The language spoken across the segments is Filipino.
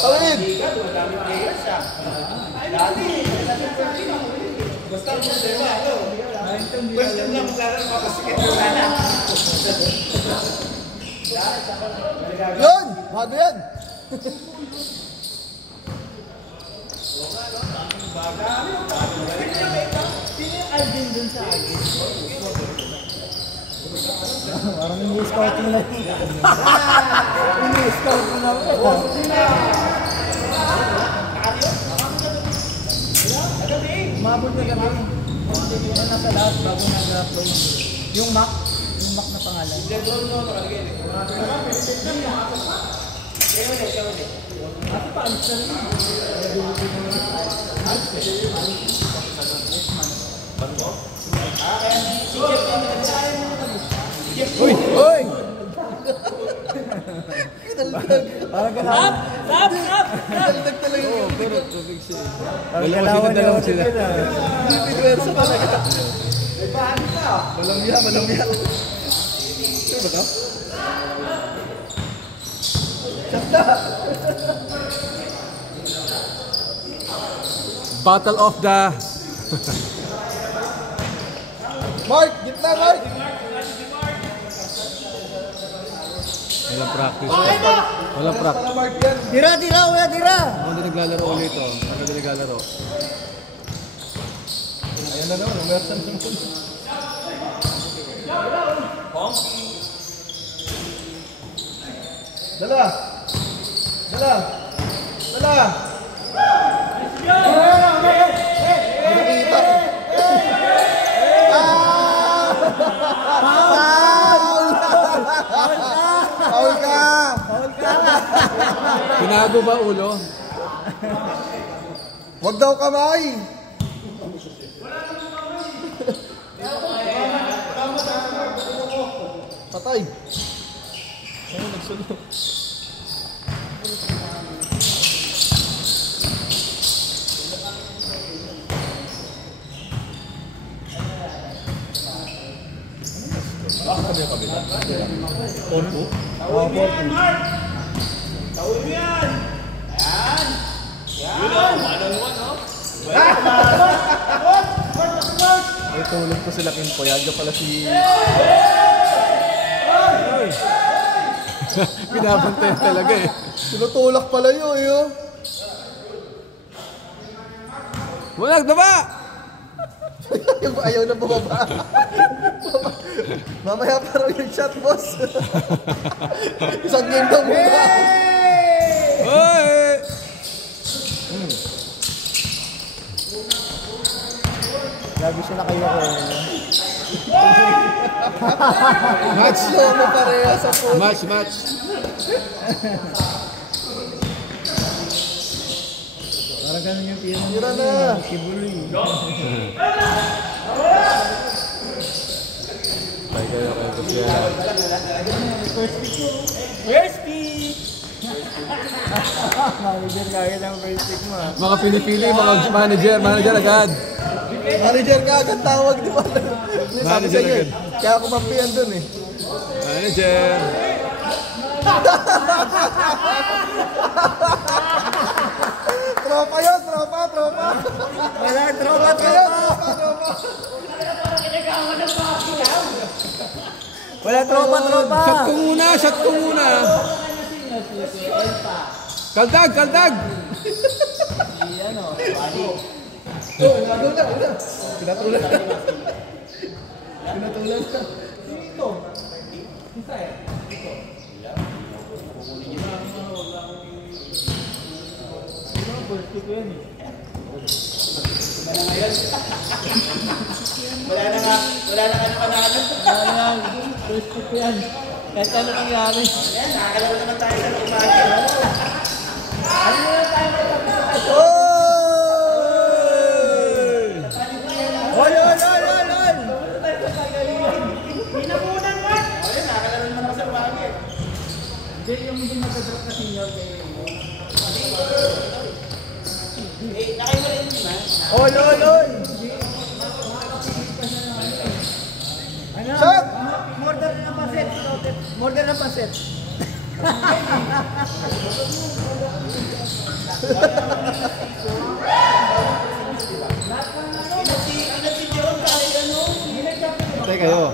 Tawid! Basta ang problema, ano? Question lang maglalaro makasikit yung sana. Yun! Bago yan! Sino yung Alvin dun sa Alvin? Parang ini-scout mo lang. Ini-scout mo lang. Umabot na kami. Yan nasa lahat bago nag-upload. Yung Mac na pangalan. Ate pa, alis na rin. Uy! Uy! Parang galawan. Stop! Dagdag talaga yung Pero tubig siya. Parang galawan dalawa sila. pinagwersa talaga. Malamya. Sino ba ito? Battle of the... Mark! Gitna, Mark! Walang practice. Walang practice. Para Mark yan. Tira! Hindi naglalaro ulit ito. Hindi naglalaro. Ayan na naman, umersa na naman. Dala! Nakita! Foul ka! Pinago ba ulo? Wag daw kamay! Patay! Ano nagsulo? Sabi yung kabila. Porto? Oo, Porto. Tawid mo yan! Ayan! One-on-one, no? Ay, tulog ko sila Kim Poyaga pala si... Pinabantay talaga eh. Tinutulak pala yun, yun. Walang daba! Ayaw na bumaba. Mamaya pa raw yung shot, boss. Isang game daw muna. Hoy! Grabe siya na kayo ko. Match yun mo pareha sa phone. Match. Parang ganun yung tira ng Tira na. Kibuloy. Ay, kayo siya. First pick! Manager kaya ng first pick mo ah. Mga pinipili, mga manager agad. Manager ka agad tawag, di ba? Sabi Manager sa'yo, agad. kaya kumampihan dun eh. Manager. Tropa yun, tropa. Wala, tropa. Wala, tropa. Shot ko muna. Kaldag. Pinatulan na. Wala na nga panalo. First pick yan. Kahit ano nangyari. Ayan, nakakalaro naman tayo sa umaga. Ol! Pinakunan mo! Ayan, nakakalaro naman ako sa umaga. Hindi, yung hindi nag-drop na senior kayo. Nakaiwalay mo na. Ol! Ano? Shot! More than na paset. More than na paset. Patay kayo.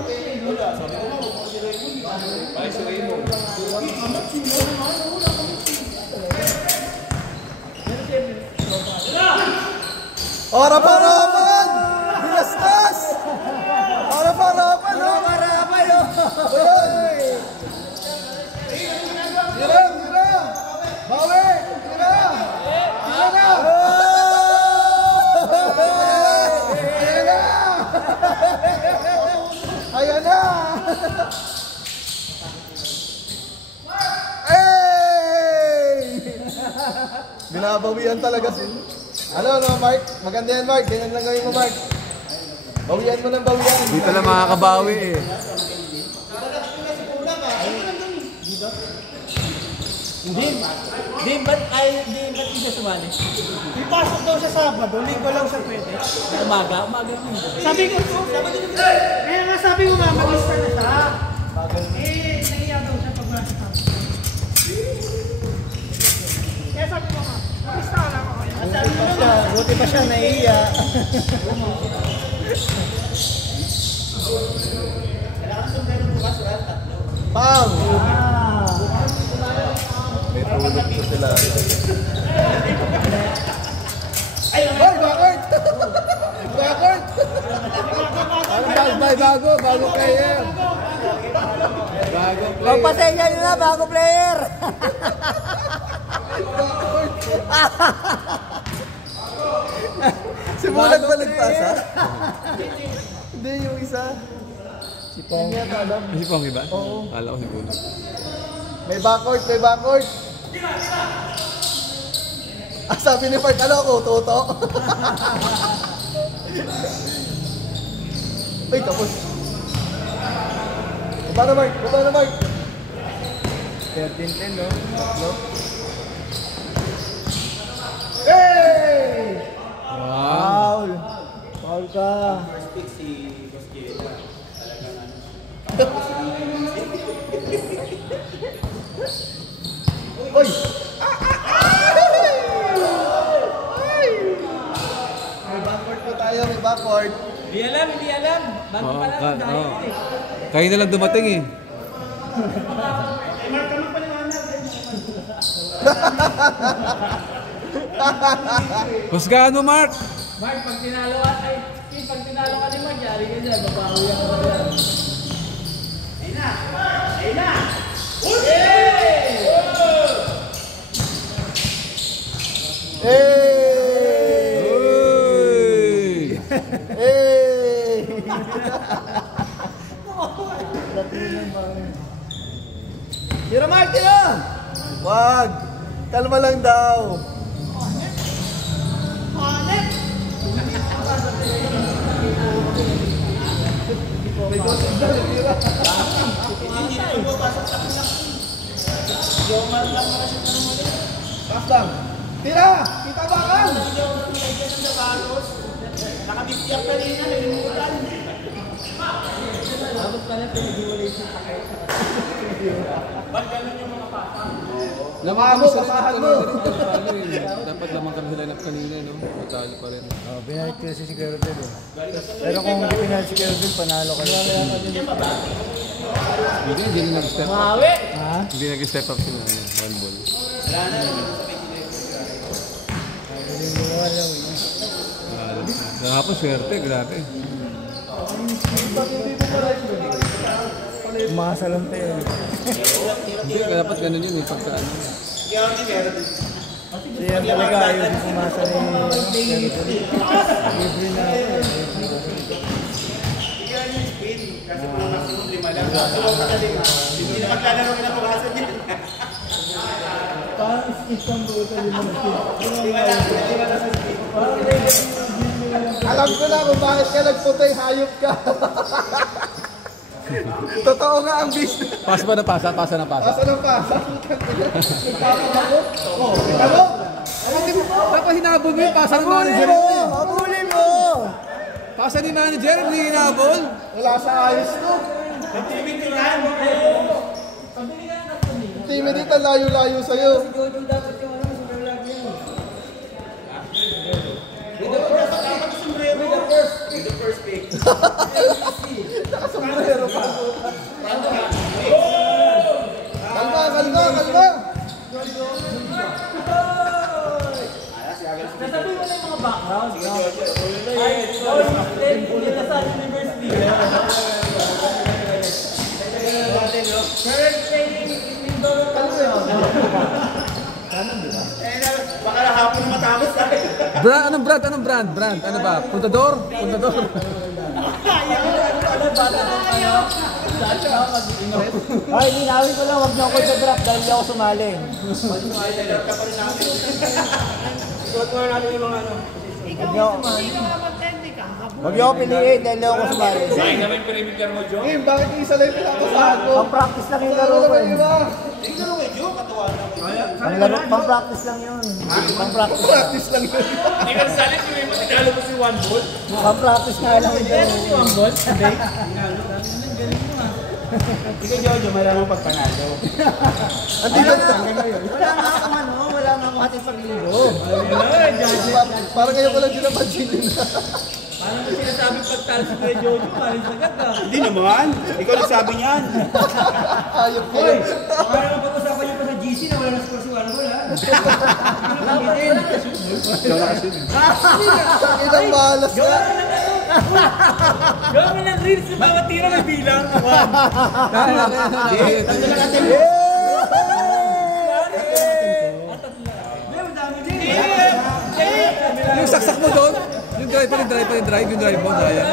Harap-harapan! Binastas! Harap-harapan, no? Marapay, oh! Uy! Hirang! Hirang! Bawi! Hirang! Hirang na! Ayan na! Ayan na! Hey! Binabawian talaga si... Ano, Mark? Maganda yan, Mark. Ganyan lang gawin mo, Mark. Bawian mo ng bawian. Dito lang makakabawi eh. Hindi, ba't hindi sumali? Ipasok daw siya Sabado, linggo lang siya pwede. Umaga Sabi ko, kaya nga sabi ko nga, mag-lista na siya. Nahiya daw siya pag nasa Sabado. Kaya sabi ko nga, mag-lista ka lang ako. Buti pa siya naiiya. Pang! May tulog pa sila. Ay, backward! Backward! Bago player. Bago player. Magpasensya nyo na, bago player! Simulan ba nagpasa? Hindi, yung isa. Si Pong. Hindi yata alam. Hindi pang iba? Oo. Kala ko siguro. May backward, may backward. Ah, sabi ni Park, ano ako, toto? Ay, tapos. Baba na, Mark. Baba na, Mark. 13-10, no? No? Hey! Foul! Foul ka! Oy! May backward po tayo, may backward. Hindi alam. Bago pa lang dahil eh. Kayo na lang dumating eh. Husgahan mo, Mark! Mark, pag tinalo ka ni Mark, yari ka dyan, babawi ang ka dyan. Ayun na! Hey! Uy! Hey! Tira Mark, tira! Wag! Kalma lang daw. Pasang. Tira! Kita bakal! Nakabitiyak pa rin yan, nagmulan. Abot pa na, pinag-iwalay siya pa kayo. Ba't ganun yung mga papa? Lamang Bago, kami sa basahan lineup mo. kanina eh. Dapat lamang kami sa lineup kanina, no? Matalo pa rin. Oh, pinalit ko si Kuya Rodel eh. Pero kung hindi pinalit si Kuya Rodel, panalo ka na. Hindi na nag-step up. Mahawi! Ha? Hindi nag-step up sila. One ball. Nakapos, swerte. Grabe. Umasa lang tayo. Hindi, dapat ganun yun eh. Pagka ano. Siya talaga ayaw din umasa ni Kuya Rodel. Libre na ako eh. Kasi mga maximum 5 lang. So, hindi na maglalaro ka na pag-asa niya. Parang isang buta limang Di ba na sa speed? Alam ko na kung bakit ka nagputay, hayop ka. Totoo nga ang business. Pass ba na pasa? Pasa na pasa? Asa ng pasa? Nagpapakabot? Oo. Ano? Dapat hinabol mo yung pasa ng Habulin manager. mo! Habulin mo! Pasa ni manager, hindi hinabol. Wala sa ayos ko. Nagtibig-tigan. intimidate, ang layo-layo sa'yo. Si Jojo dapat yung ano, sombrero lagi yun. With the first pick. Nakasombrero pa. Kalma, kalma, kalma. Nasabi mo na yung mga background. Hindi na sa university. Current training is indoor background. Baka na hapon na matapos tayo. Brand, anong brand? Anong brand? Brand? Ano ba? Puntador? Puntador. Ay, linawin ko lang, wag niyo ako sa draft dahil hindi ako sumali. Suot mo natin yung mga ano. Ikaw mag-tende ka. Wag niyo ako piliin dahil hindi ako sumali. Sayang naman yung perimeter mo, Joe. Ngayon, bakit yung isa lang yung pinakasahan ko? Pang-practice lang yung laro ko. Tingnan mo kay Joe, katuwa na ako. Pang-practice lang yun. Pang-practice. Practice lang yun. Hindi ka salit yung mo, tinalo mo si One Ball. Pang-practice nga lang yun. Si One Ball? Hindi. Sige, Jojo, malaman mo pagpanalo. Andito na. Wala nga akong ano, wala nga akong hatid pagligo. Parang ngayon ko lang din napansin nila. Paano mo sinasabi pagtalo si Kuya Jojo? Parang sagat ka. Hindi naman. Ikaw nagsabi niyan. Ayop ko yun. Para naman pag-usapan niyo pa sa GC na wala na score si One Ball, ha? Sakitang malas na. Gawin mo ng reels na bawat tira may bilang. Yung saksak mo doon, yung drive mo, sayang.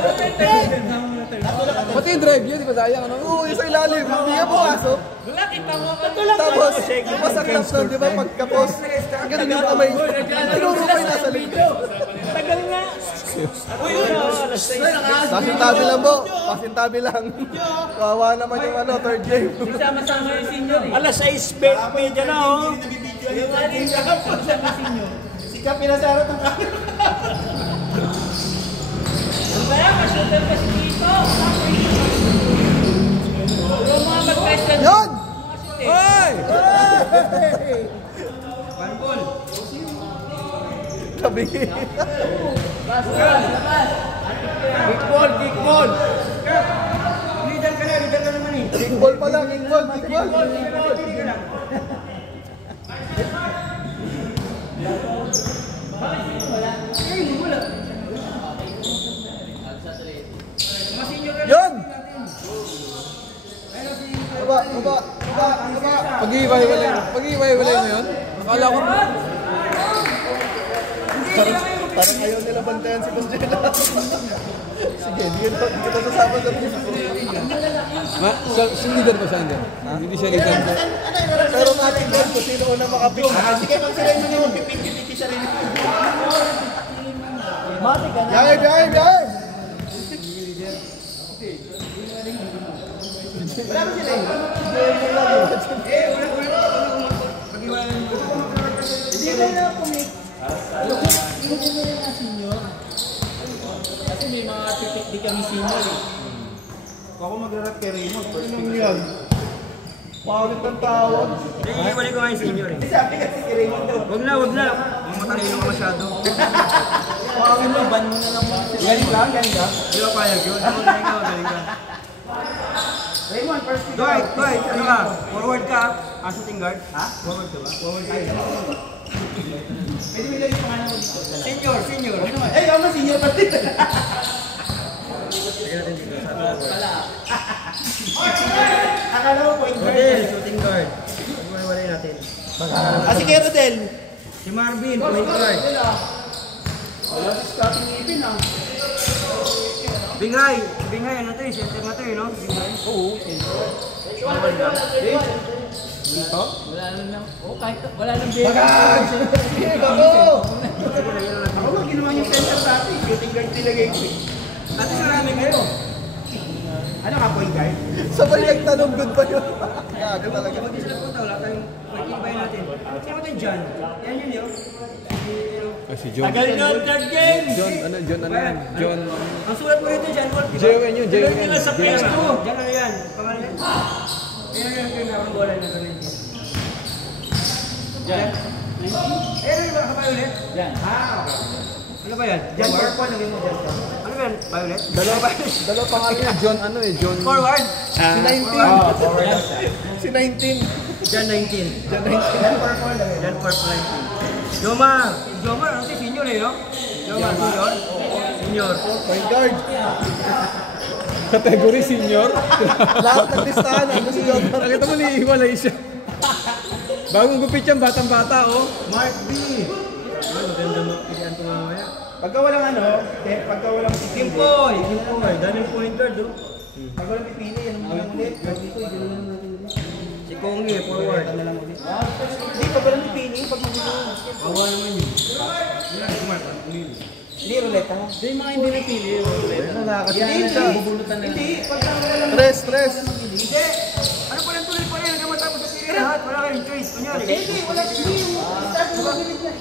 Pati yung drive yun, di ba sayang? Ano? Oo, yung sa ilalim. Hindi nga pumasok. Wala, kita mo ka. Tapos, yung masaklap na, di ba, pagkapos, ganun yung kamay. Tinuro pa yung nasa likod. Tagal nga. Uy, Pasintabi lang po. Pasintabi lang. Kawawa naman yung ano, third game. sama-sama yung senior eh. Alas 6 media na oh. Yung aling kakapos sa senior. Sika pinasarot ang camera. Ang kaya, ka-shooter ka si Tito. Yung mga mag-question. Yun! Hoy! One ball. Sabi. Kickball. Leader ka naman eh. Kickball pa lang, kickball. Yun! Baba. Pag-iiwalay mo yun? Akala ko, Parang ayaw nila bantayan si Boss Jela. Sige, hindi kita sasama sa si leader ba siya hindi? Hindi siya leader. Pero natin yan kung sino unang makapik. Sige, pag sila yung mga pipig-pipig sa rin. Mati ka na. Biyahe! Wala ba sila eh? Hindi ko na kumik. Hindi mo na senior. Kasi may mga pipig di kami senior eh. Ako mag-rap kay Raymond. First pick yan. Pangit ng tawag. Iiwalay ko nga yung senior eh. Sabi kasi si Raymond daw. Wag na. Matalino ka masyado. Pangit mo, ban mo na lang mo. Galing ka? Di ba payag yun? Galing ka. Raymond, first pick. Guard, ano ka? Forward ka? Shooting guard? Ha? Forward ka ba? Forward ka. Pwede mo ilagay pangalan mo dito. Senior. Eh, ako na senior pa dito. Akala mo point guard. Rodel, shooting guard. Iwalay natin. Ah, sige, Rodel. Si Marvin, point guard. Wala si starting ipin ah. Bingay, ano to eh? Center na to eh, no? Bingay. Oo, center. Dito? Wala nang game. Sige, bako! Ako nga ginawa yung center sa atin. Shooting guard nilagay ko eh. At marami kayo. Ano ka, point guard? Sabay nagtanong, good ba yun? Gago talaga. Mag-isla po wala tayong pag-ibay natin. Sino tayo dyan? Yan yun yun. si John. Tagal na ang third game. John. Ang sulat mo ito dyan, Wolf. JWN yun, Tagal JWN. nila sa pwesto. Dyan ano yan. Pangalan. Yan ang pinakang bola na gawin. Diyan. Ano ba? Violet? Yan. Ano ba yan? Diyan, purple, lagay mo dyan. Ano ba yan? Violet? Dalawa pangalan niya, John ano eh, John... Forward? Si 19. Forward daw siya. Si 19. Jan 19. John 19. Yan, purple, lagay mo. Jan 19. Jomar! Jomar, ano si senior eh, no? Jomar, senior? Senior. Point guard. Category senior. Lahat ng listahan, ano si John? Nakita mo, niiwalay siya. Bagong gupit yan, batang-bata, oh. Mark B. Ay, maganda magpilihan ko mamaya. Pagka walang ano, pagka walang pipili. Kimpoy! Kimpoy, daming point guard, oh. Pag walang pipili, yan ang mga ulit. Dito, yun lang natin ulit. Si Kongi, forward. Ito na lang ulit. Hindi, pag walang pipili, pag mabili. Awa naman yun. Hindi, roulette ha? Hindi, mga hindi napili. Nakakasya Hindi, na siya. bubulutan na lang. Hindi, pagka walang Stress, stress. Hindi! Ano pa lang tuloy pa rin hanggang matapos sa series lahat? Wala kayong choice. Kunyari. Hindi, wala hindi. Start mo mabilis na.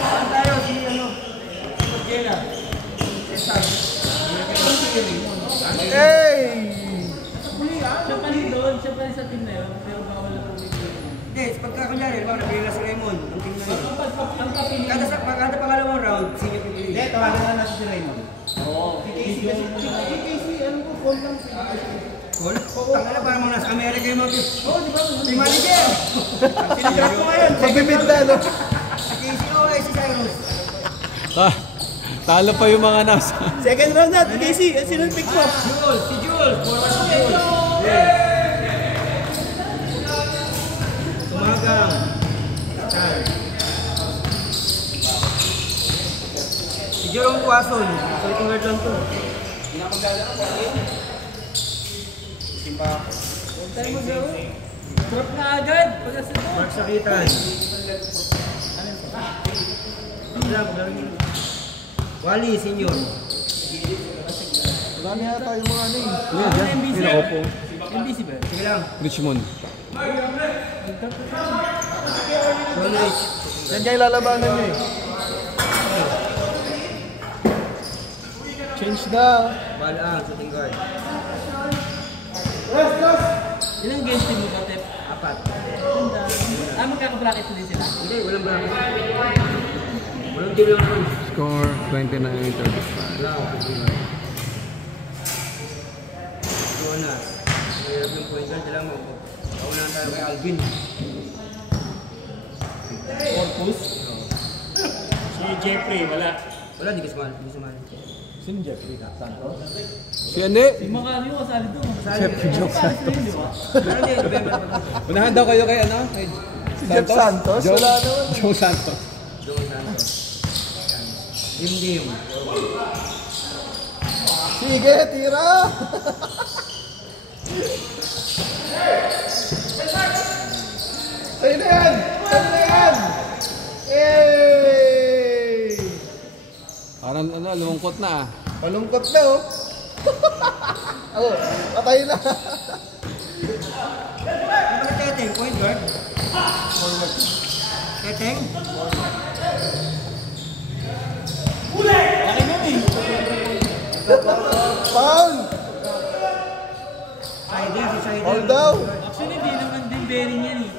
Saan tayo? Si ano? Jenna. Hey! Siya pa rin doon, siya pa rin sa team na yun. Pero bawal na pumili. Hindi, pagka kunyari, nabili na si Raymond. Ang team na yun. Kada pangalawang round, senior pipili. Hindi, tawagan na natin si Raymond. Oo. Si Casey kasi. Si Casey, ano po, phone lang. Wala. Tangala para mga nasa Amerika yung mga Oo, di ba? si manager! Sinitrap ko ngayon. Magbibid na, no? Si Casey o si Cyrus? Ah, talo pa yung mga nasa. Second round na, Casey. Sino yung pick mo? Jules! Si Jules! Forward si Jules! Tumagang. Si Jerome Quason. Shooting guard lang to. Huwag tayo mag-gawa. Drop na agad. Pagkasunod. Mark Sakitan. Wally, senior. Marami yata yung mga ano eh. Yan, dyan. Pinaupo. NBC ba? Sige lang. Richmond. John Rich. Yan kayo lalabanan niyo eh. Change na. Balaan, shooting guard. Ilang games team mo ba, Tep? 4. Magkaka-bracket din sila? Hindi, walang bracket. Walang game lang rules. Score 29-35. Wala ako. Jonas. Mahirap yung point guard. Alam mo, kaunahan tayo kay Alvin. Corpus? Si Jeffrey, wala. Wala, di kasama. Di kasama. Sino Jeffrey? Santos? Si Ande. Si Macario, kasali doon. Saan? Di ba? Ano din, November pa to. Unahan daw kayo kay ano? Kay Si Jeff Santos? Joe, Wala naman. Joe Santos. Joe Santos. Dim-dim. Sige, tira! Sa'yo na yan! Sa'yo na yan! Yay! Parang ano, lumungkot na ah. Malungkot na oh. Oh, patay na. Ano ba Teteng? Point guard? Forward. Teteng? Laki mo eh. Foul! Sider, si Sider. Hold down! Actually, di naman din bearing yan eh.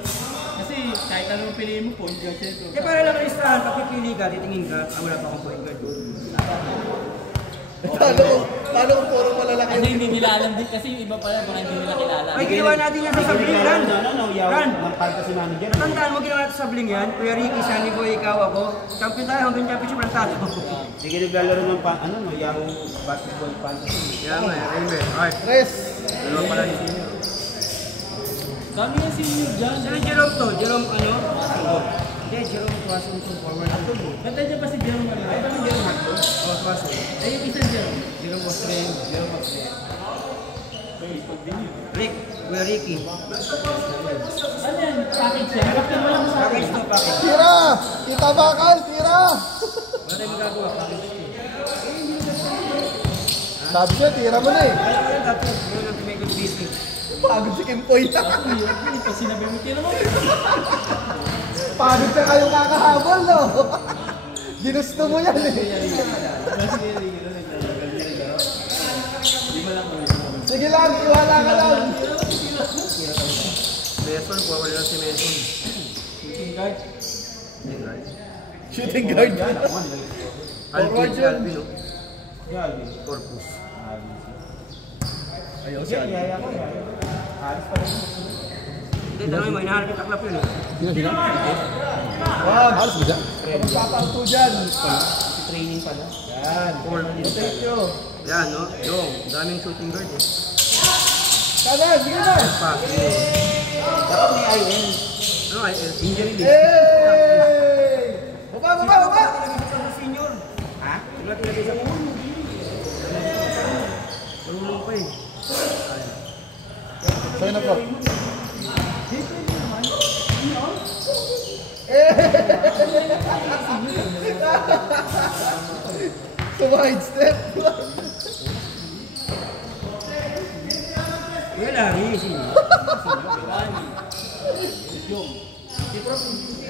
Kasi kahit anong piliin mo, point guard siya ito. Eh, para lang listahan, pag pipili ka, titingin ka, wala pa akong point guard. Paano kung puro malalaki Kasi hindi nila alam din, kasi yung iba pala, baka hindi nila kilala. Ay, ginawa natin yan sa sabling yan. Ran, Ng fantasy manager. tandaan mo ginawa natin sa sabling yan. Kuya Ricky, Sunny Boy, ikaw, ako. Champion tayo hanggang championship lang tayo. Sige, naglalaro ng Yahoo Basketball Fantasy. Kaya nga, Raymond. Alright, Tres! dalawa pala ni Senior. Dami yung senior dyan. Sino Jerome to? Jerome ano? Hindi, Jerome Tuason to forward. Ba't nandiyan pa si Jerome Marino? Ay, parang Jerome Marino. Oh, Tuason. Ay, yung isang Jerome. Jerome Austrian. Jerome Austrian. Rick, Kuya Ricky. Ano yan? Package yan? Bakit wala mo sa akin? Package to, package. Tira! Tita Bakal, tira! Wala tayong magagawa, package to. Sabi siya, tira mo na eh. Wala ka lang dati. Meron lang tumay good business. Pagod si Kimpoy. Pag sinabi mo, tira mo. Pagod ka kayong kakahabol, no? Ginusto mo yan eh. Sige lang, iwala ka lang. Best Quezon po, wala lang si Mason. Shooting guard. Shooting guard. Alvin si Alvin, no? Corpus. Ayaw si Alvin. Hindi, tanong mo, hinahanap yung taklap yun eh. Sino? Wag. Alas ba siya? Magpapauto dyan. Training pala. Yan. Rotate nyo. Yan, no? Yung, daming shooting guard eh. Kanan, sige na. Pass. Dapat may IL. Ano ay, injury list. Hey! Baba, baba, baba. Senior. Ha? Wala tinagay sa ulo. Marunong pa eh. Sa'yo na po. Sa wide step. Wala lagi, senior.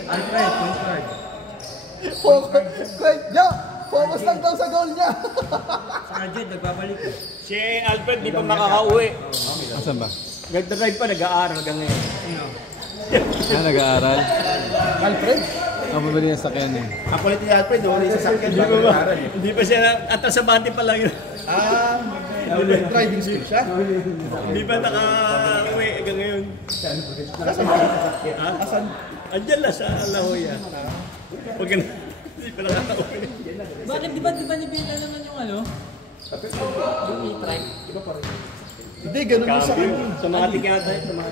Alfred, point guard. Focus lang daw sa goal niya. Sergeant, nagbabalik eh. Si Alfred di pa makakauwi. Asan ba? Nag-drive pa, nag-aaral hanggang ngayon. Sino? Nag-aaral. Alfred? Ang mabili niya sa sakyan eh. Ang kulit ni Alfred, doon sa sakyan. Hindi pa siya, atas sa bante pa lang yun. Driving skill siya. Hindi pa nakauwi hanggang ngayon. Asan? Andyan lang sa La Jolla. Pag hindi pa nakakauwi. Bakit di ba nibenta naman yung ano? Yung e-trike. Hindi, ganun yung sa kanya. Automatic yata eh. Ganun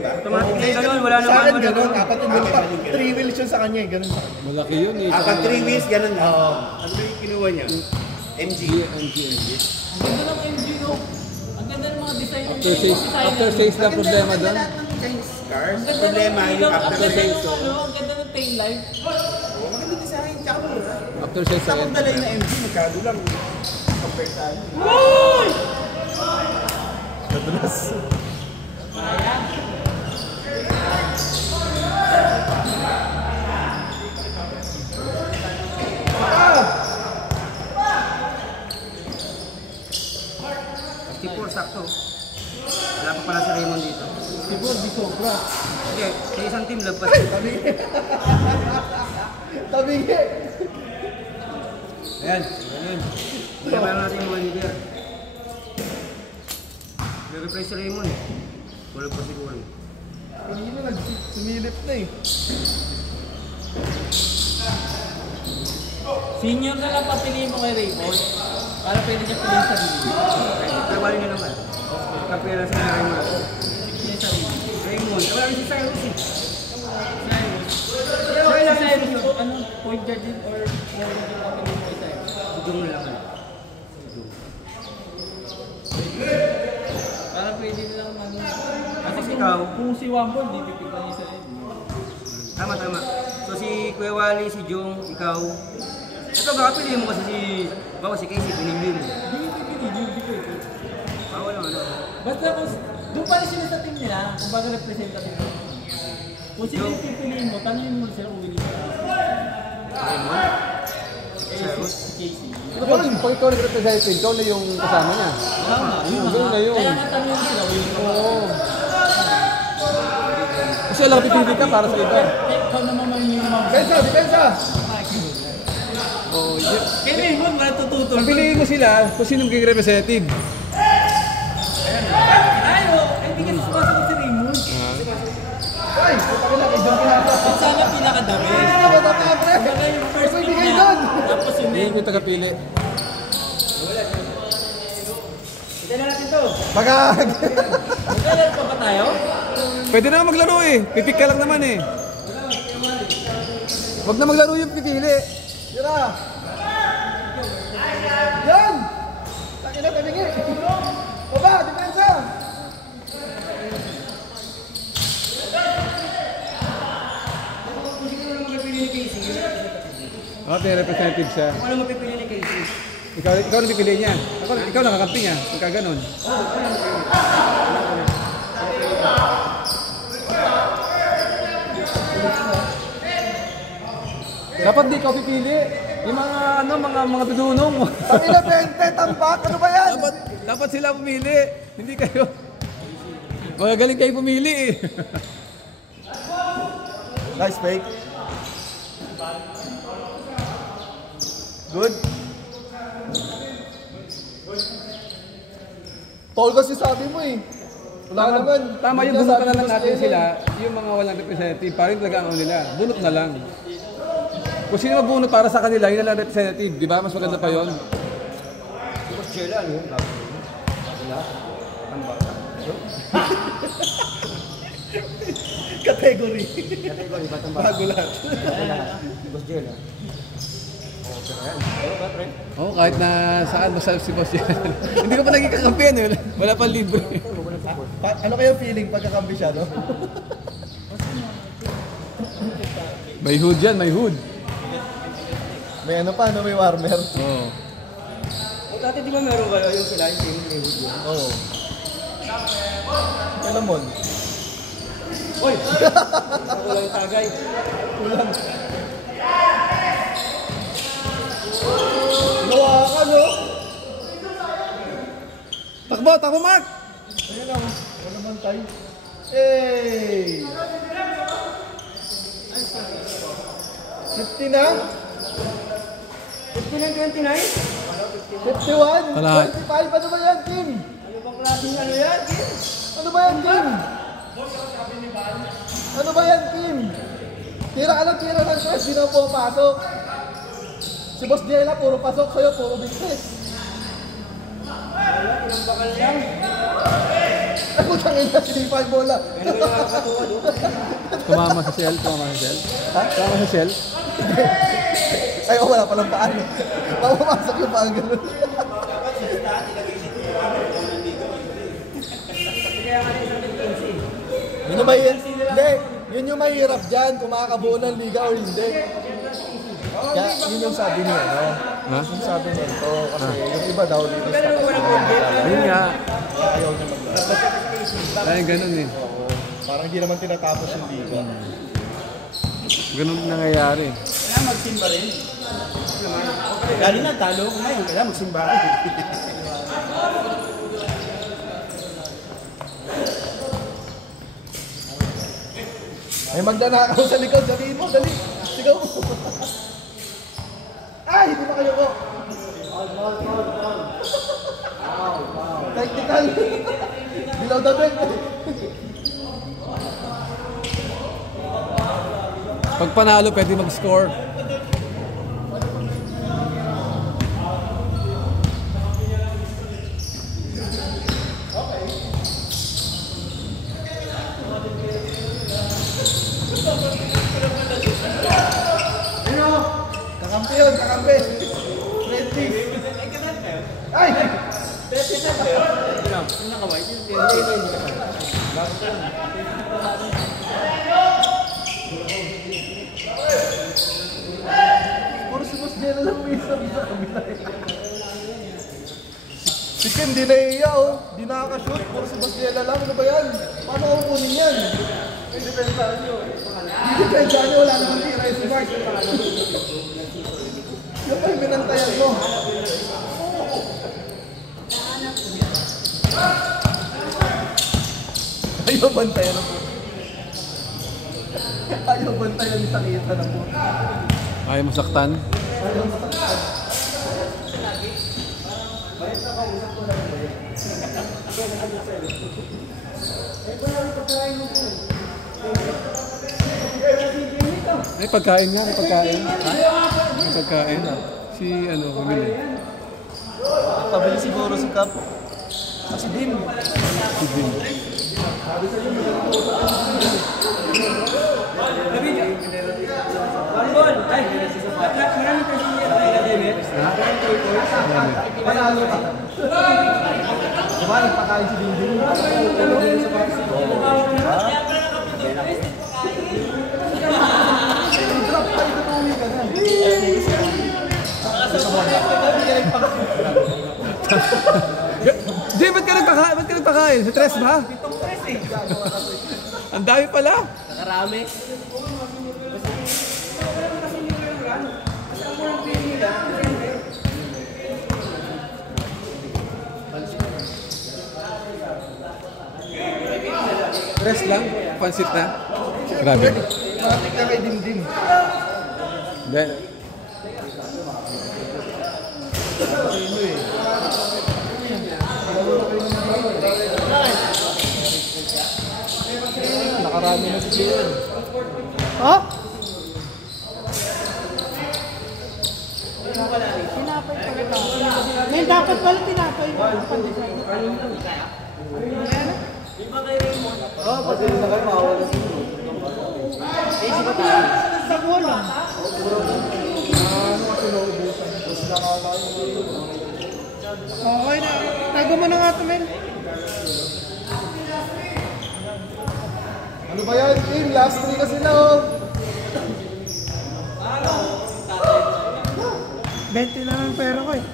ba? Automatic na ganun, wala Sa akin naman. ganun, apat yung wheel pa. 3 wheels yun sa kanya eh, ganun sa kanya. Malaki yun eh. Apat 3 wheels, ganun na. Ano ba yung kinuha niya? MG. Ang ganda ng MG, no? Ang ganda ng mga design. After sales na problema doon. Cars. Ang ganda Problema ng yung ilaw, ang after ganda sales. ng ano, ang ganda ng tail light. Maganda design, tsaka mura. After sales sa Kung dalay na MG, magkado lang. Compare sa ano. Madulas. Sakto. Wala pa pala si Raymond dito. Siguro, di sobra. Hindi, sa isang team lagpas. Tabingi. Ayan. Ayan. Kaya meron natin yung mga leader. May-replace si Raymond eh. Bulog pa siguro eh. Hindi na sumilip na eh. Senior na lang papiliin mo kay Raymond. Para pwede niya piliin sa sarili. Pero wala nyo naman. Kapira sa Raymond. Piliin sa sarili. Raymond. Wala rin si Cyrus eh. Cyrus yun, ano, point guard din or forward yung papiliin mo kay Cyrus? Sudong na lang. Para pwede nilang ano. Kasi ikaw, Kung si Wambol, di pipik lang isa rin. tama. So si Kuya Wally, si Jong, ikaw. Ito baka piliin mo kasi si... Bawa si Casey, pinili mo. Hindi ko ito. Bawal naman. Basta kung doon pa rin sila sa team nila, kung baga representative. Kung sila yung pipiliin mo, tanongin mo sila kung willing sila. Cyrus. Si Casey. Pero pag ikaw nag-representative, ikaw na yung kasama niya. Tama, yun Ganun na yun. Kaya nga tanongin mo sila, willing sila. Oo. Kasi alam pipili ka para sa iba. Ikaw naman may minimum. Depensa! Oo, yun. Kaya Raymond, wala tututol. Piliin mo sila kung sino magiging representative. Ay, hindi kasi sumasagot si Raymond. Ay, putang ina, kay John Pinapa. At sana pinakadami. Ano ba nga, pre? Kumbaga yung first Pwede pick kayo niya, doon. tapos yung Yun yung tagapili. Ito na natin to. Bagag! Maglalaro pa ba tayo? Pwede na maglaro eh. Pipik ka lang naman eh. Huwag na maglaro yung pipili. Tira! Yan! Takin na, tabingi! Baba, depensa! Kung sino naman mapipili ni Casey, yun ang representative. Okay, representative siya. Kung ano mapipili ni Casey. Ikaw na pipili niya. Ikaw nakakampi niya. Pagka ganun. Dapat di ikaw pipili. Yung mga tudunong mo. Takin na, 20, tambak! Ano ba yan? Dapat sila pumili. Hindi kayo. Magagaling kayo pumili eh. Nice fake. Good. Tall kasi sabi mo eh. Wala naman. Tama yung bunot na lang natin sila, yung mga walang representative, parang talaga ang nila. Bunot na lang. Kung sino mabunot para sa kanila, yun na lang representative, di ba? Mas maganda pa yun. Tapos Jela, ano yun? Bago lahat. Tambak. Category. Category, batang bata. Bago lahat. Boss Jela. Oo, kahit na saan basta si Boss yan. Hindi ko pa naging kakampihan eh. Wala pa libre. Ano kayo feeling pagkakampi siya, no? May hood yan, may hood. May ano pa, no? May warmer. Oo. Dati di ba meron kayo yung sila, yung team ni Wood yun? Oo. Kailan mo? Uy! Ako lang yung tagay. Kulang. Gawa ka, no? Takbo, takbo Mark! Ayun lang. Wala naman tayo. Hey! 50 na? 59-29? 51? Wala. 25? Ano ba yan, Kim? Ano bang klaseng ano yan, Kim? Ano ba yan, Kim? Ano ba yan, Kim? Tira ka lang, tira ng stress, di na pumapasok. Si Boss Jela, puro pasok sa'yo, puro business. Wala, ilang bakal yan. Ako tangin na, sinipay bola. Ano ba yung nakakatuwa doon? Tumama sa shell, tumama sa shell. Ha? Tumama sa shell. Ay, oh, wala palang paan. Mapumasok yung paan ganun. Yun yung mahirap. Hindi, yun yung mahirap dyan, kung makakabuo ng liga o hindi. Kaya yun yung sabi niya, no? Ha? Yung sabi niya ito, kasi yung iba daw dito sa Yun nga. ayaw niya maglaro. Ay, ganun eh. Oo. Parang hindi naman tinatapos yung liga. Ganun nangyayari. Kailangan magsimba rin. Lalo na talo, ngayon kailangan magsimba rin. May magdanakaw sa likod, sabihin mo, dali. Sigaw mo. Ay, hindi pa kayo ko. Technical. Below the belt. Pag panalo, pwede mag-score. Kakampi yun, kakampi. Friendly. Ay! Puro si Boss Jela lang may isa sa kabila. Si Kim, di naiiya oh. Di nakaka-shoot. Puro si Boss Jela lang. Ano ba yan? Paano ako kunin yan? Depensahan nyo. Di depensahan nyo. Wala naman tira yung si Mark. Yung pa yung binantayan mo. Ayaw bantayan ang puto. Ayaw bantayan yung sakita ng puto. Ayaw masaktan. Ayaw masaktan. May pagkain nga, may pagkain. May pagkain. Si ano, pamili. Pabili siguro si Cap. Si Dim. Si Vin. Bambol! Ay! Maraming kasi niya tayo na David. Panalo ka. Diba, nagpakain si Dim Dim. Drop tayo, tutuwi ka na. Jay, ba't ka nagpakain? Ba't ka nagpakain? Sa tres ba? Ang dami pala. Nakarami. Rest lang? Pansit na? Grabe. Matik ka kay Dimdim. Then, Nakarami na si Kian. Oh? Tinapay talaga. May dapat pala tinapay mo ang pan-design. Oo, pati na kayo mawala si Siguro lang. Okay na. Tago mo na nga ito, men. Ano ba yan, team? Last 3 kasi na, oh. 20 lang ang pera ko eh.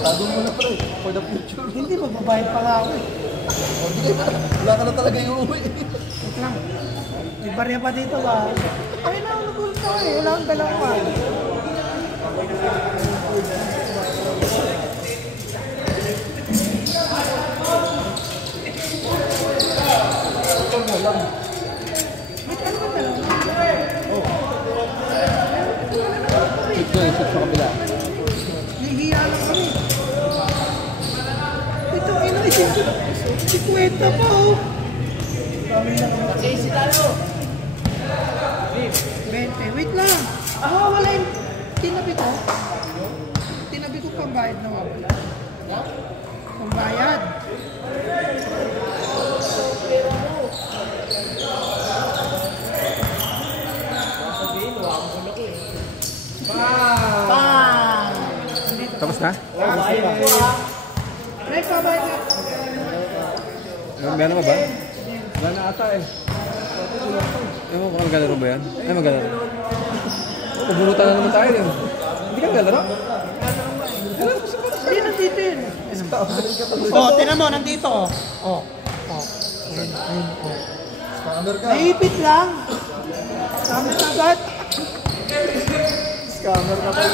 Tago mo na pre, for the future. Hindi, magbabayad pa nga ako eh. Wala ka na talaga yung uwi. Wait lang. May barya pa dito ba? Ay na, nagulat ako eh. Wala akong dalawa. Wait, ano ba dalawa? shoot ko yung shoot sa kabila. Nahihiya lang kami. Ito, ino, si Kwenta pa oh. 20, wait lang. Wala yung tinabi ko. Tinabi ko pambayad na wala. Pambayad. Bang! Tapos na? May pambayad na. Meron ka ba? Wala na ata eh. Ewan ko kung maglalaro ba yan? Ay, maglalaro. Pubunutan na naman tayo din. Hindi ka maglalaro? Hindi, nandito yun. Oh, tinan mo, nandito oh. Oh. Ayun, oh. Scammer ka. Naipit lang. Sabi na agad. Scammer ka pa.